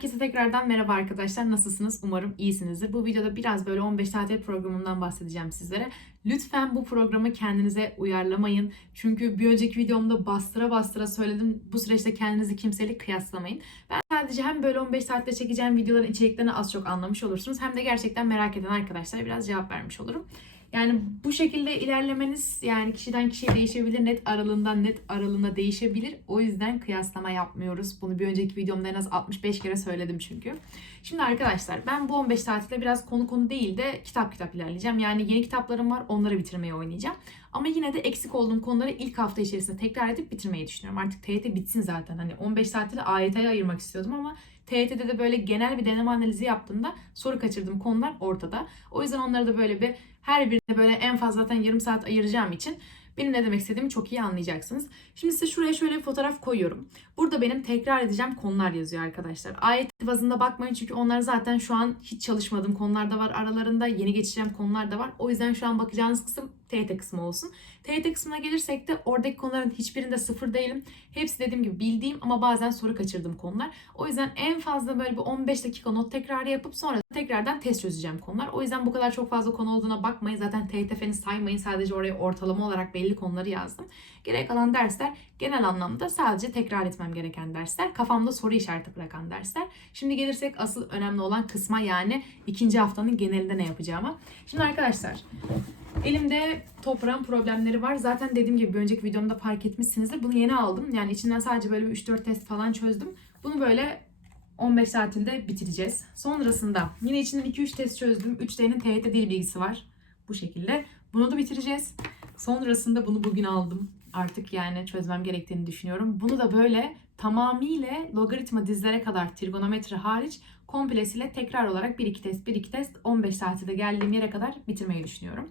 Herkese tekrardan merhaba arkadaşlar. Nasılsınız? Umarım iyisinizdir. Bu videoda biraz böyle 15 tatil programından bahsedeceğim sizlere. Lütfen bu programı kendinize uyarlamayın. Çünkü bir önceki videomda bastıra bastıra söyledim. Bu süreçte kendinizi kimseyle kıyaslamayın. Ben sadece hem böyle 15 saatte çekeceğim videoların içeriklerini az çok anlamış olursunuz. Hem de gerçekten merak eden arkadaşlara biraz cevap vermiş olurum. Yani bu şekilde ilerlemeniz yani kişiden kişiye değişebilir. Net aralığından net aralığına değişebilir. O yüzden kıyaslama yapmıyoruz. Bunu bir önceki videomda en az 65 kere söyledim çünkü. Şimdi arkadaşlar ben bu 15 tatilde biraz konu konu değil de kitap kitap ilerleyeceğim. Yani yeni kitaplarım var onları bitirmeye oynayacağım. Ama yine de eksik olduğum konuları ilk hafta içerisinde tekrar edip bitirmeyi düşünüyorum. Artık TYT bitsin zaten. Hani 15 tatili AYT'ye ayırmak istiyordum ama TYT'de de böyle genel bir deneme analizi yaptığımda soru kaçırdığım konular ortada. O yüzden onları da böyle bir her birine böyle en fazla zaten yarım saat ayıracağım için benim ne demek istediğimi çok iyi anlayacaksınız. Şimdi size şuraya şöyle bir fotoğraf koyuyorum. Burada benim tekrar edeceğim konular yazıyor arkadaşlar. Ayet bazında bakmayın çünkü onlar zaten şu an hiç çalışmadığım konular da var aralarında. Yeni geçeceğim konular da var. O yüzden şu an bakacağınız kısım TYT kısmı olsun. TYT kısmına gelirsek de oradaki konuların hiçbirinde sıfır değilim. Hepsi dediğim gibi bildiğim ama bazen soru kaçırdığım konular. O yüzden en fazla böyle bir 15 dakika not tekrarı yapıp sonra tekrardan test çözeceğim konular. O yüzden bu kadar çok fazla konu olduğuna bakmayın. Zaten TYT feni saymayın. Sadece oraya ortalama olarak belli konuları yazdım. Gerek kalan dersler genel anlamda sadece tekrar etmem gereken dersler. Kafamda soru işareti bırakan dersler. Şimdi gelirsek asıl önemli olan kısma yani ikinci haftanın genelinde ne yapacağıma. Şimdi arkadaşlar Elimde toprağın problemleri var. Zaten dediğim gibi bir önceki videomda fark etmişsinizdir. Bunu yeni aldım. Yani içinden sadece böyle bir 3-4 test falan çözdüm. Bunu böyle 15 tatilde bitireceğiz. Sonrasında yine içinden 2-3 test çözdüm. 3D'nin TYT dil bilgisi var. Bu şekilde. Bunu da bitireceğiz. Sonrasında bunu bugün aldım. Artık yani çözmem gerektiğini düşünüyorum. Bunu da böyle tamamıyla logaritma dizlere kadar trigonometri hariç komplesiyle tekrar olarak 1-2 test 1-2 test 15 tatilde geldiğim yere kadar bitirmeyi düşünüyorum.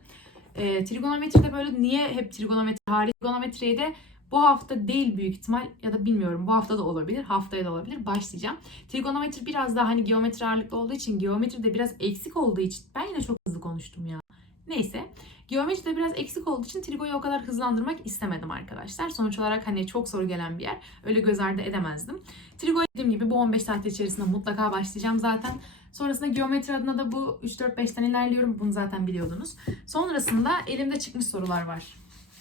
E, trigonometride böyle niye hep trigonometri hariç trigonometriye de bu hafta değil büyük ihtimal ya da bilmiyorum bu hafta da olabilir haftaya da olabilir başlayacağım. Trigonometri biraz daha hani geometri ağırlıklı olduğu için geometri de biraz eksik olduğu için ben yine çok hızlı konuştum ya. Neyse. Geometri de biraz eksik olduğu için Trigo'yu o kadar hızlandırmak istemedim arkadaşlar. Sonuç olarak hani çok soru gelen bir yer. Öyle göz ardı edemezdim. Trigo dediğim gibi bu 15 saat içerisinde mutlaka başlayacağım zaten. Sonrasında geometri adına da bu 3-4-5'ten ilerliyorum. Bunu zaten biliyordunuz. Sonrasında elimde çıkmış sorular var.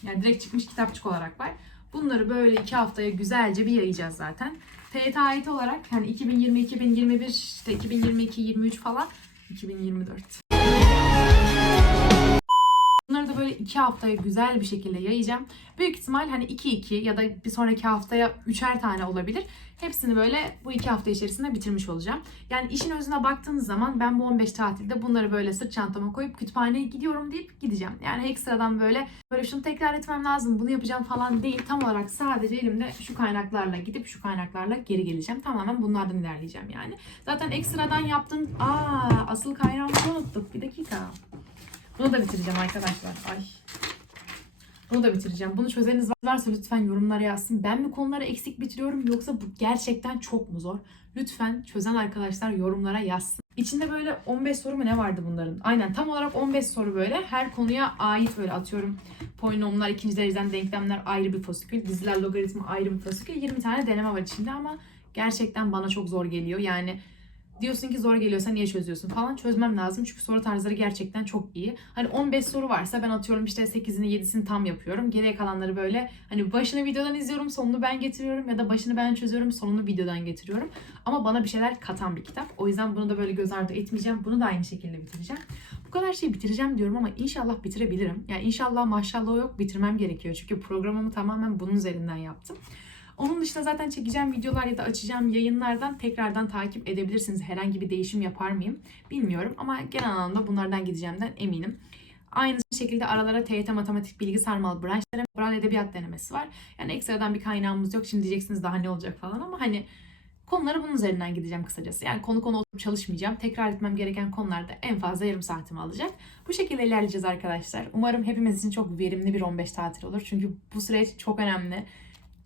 Yani direkt çıkmış kitapçık olarak var. Bunları böyle iki haftaya güzelce bir yayacağız zaten. TYT ait olarak yani 2020, 2021, işte 2022, 23 falan 2024. Bunları da böyle iki haftaya güzel bir şekilde yayacağım. Büyük ihtimal hani 2-2 ya da bir sonraki haftaya üçer tane olabilir. Hepsini böyle bu iki hafta içerisinde bitirmiş olacağım. Yani işin özüne baktığınız zaman ben bu 15 tatilde bunları böyle sırt çantama koyup kütüphaneye gidiyorum deyip gideceğim. Yani ekstradan böyle böyle şunu tekrar etmem lazım, bunu yapacağım falan değil. Tam olarak sadece elimde şu kaynaklarla gidip şu kaynaklarla geri geleceğim. Tamamen bunlardan ilerleyeceğim yani. Zaten ekstradan yaptığım... Aa asıl kaynağımızı unuttuk. Bir dakika. Bunu da bitireceğim arkadaşlar. Ay. Bunu da bitireceğim. Bunu çözeniniz varsa lütfen yorumlara yazsın. Ben mi konuları eksik bitiriyorum yoksa bu gerçekten çok mu zor? Lütfen çözen arkadaşlar yorumlara yazsın. İçinde böyle 15 soru mu ne vardı bunların? Aynen tam olarak 15 soru böyle. Her konuya ait böyle atıyorum. Polinomlar, ikinci dereceden denklemler ayrı bir fasikül. Diziler, logaritma ayrı bir fasikül. 20 tane deneme var içinde ama gerçekten bana çok zor geliyor. Yani diyorsun ki zor geliyorsa niye çözüyorsun falan çözmem lazım. Çünkü soru tarzları gerçekten çok iyi. Hani 15 soru varsa ben atıyorum işte 8'ini 7'sini tam yapıyorum. Geriye kalanları böyle hani başını videodan izliyorum sonunu ben getiriyorum ya da başını ben çözüyorum sonunu videodan getiriyorum. Ama bana bir şeyler katan bir kitap. O yüzden bunu da böyle göz ardı etmeyeceğim. Bunu da aynı şekilde bitireceğim. Bu kadar şeyi bitireceğim diyorum ama inşallah bitirebilirim. Yani inşallah maşallah yok bitirmem gerekiyor. Çünkü programımı tamamen bunun üzerinden yaptım. Onun dışında zaten çekeceğim videolar ya da açacağım yayınlardan tekrardan takip edebilirsiniz. Herhangi bir değişim yapar mıyım bilmiyorum ama genel anlamda bunlardan gideceğimden eminim. Aynı şekilde aralara TYT matematik bilgi sarmal branşları, Kur'an edebiyat denemesi var. Yani ekstradan bir kaynağımız yok. Şimdi diyeceksiniz daha ne olacak falan ama hani konuları bunun üzerinden gideceğim kısacası. Yani konu konu oturup çalışmayacağım. Tekrar etmem gereken konularda en fazla yarım saatimi alacak. Bu şekilde ilerleyeceğiz arkadaşlar. Umarım hepimiz için çok verimli bir 15 tatil olur. Çünkü bu süreç çok önemli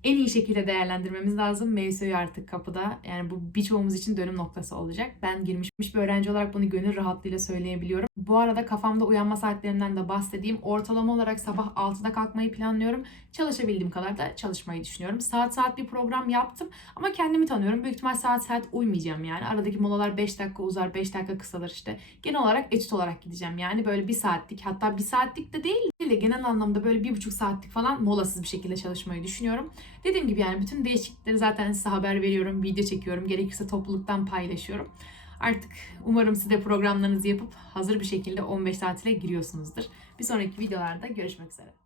en iyi şekilde değerlendirmemiz lazım. MSÜ artık kapıda. Yani bu birçoğumuz için dönüm noktası olacak. Ben girmiş bir öğrenci olarak bunu gönül rahatlığıyla söyleyebiliyorum. Bu arada kafamda uyanma saatlerinden de bahsedeyim. Ortalama olarak sabah 6'da kalkmayı planlıyorum. Çalışabildiğim kadar da çalışmayı düşünüyorum. Saat saat bir program yaptım ama kendimi tanıyorum. Büyük ihtimal saat saat uymayacağım yani. Aradaki molalar 5 dakika uzar, 5 dakika kısalır işte. Genel olarak etüt olarak gideceğim yani. Böyle bir saatlik hatta bir saatlik de değil de genel anlamda böyle bir buçuk saatlik falan molasız bir şekilde çalışmayı düşünüyorum. Dediğim gibi yani bütün değişiklikleri zaten size haber veriyorum, video çekiyorum. Gerekirse topluluktan paylaşıyorum. Artık umarım siz de programlarınızı yapıp hazır bir şekilde 15 tatile giriyorsunuzdur. Bir sonraki videolarda görüşmek üzere.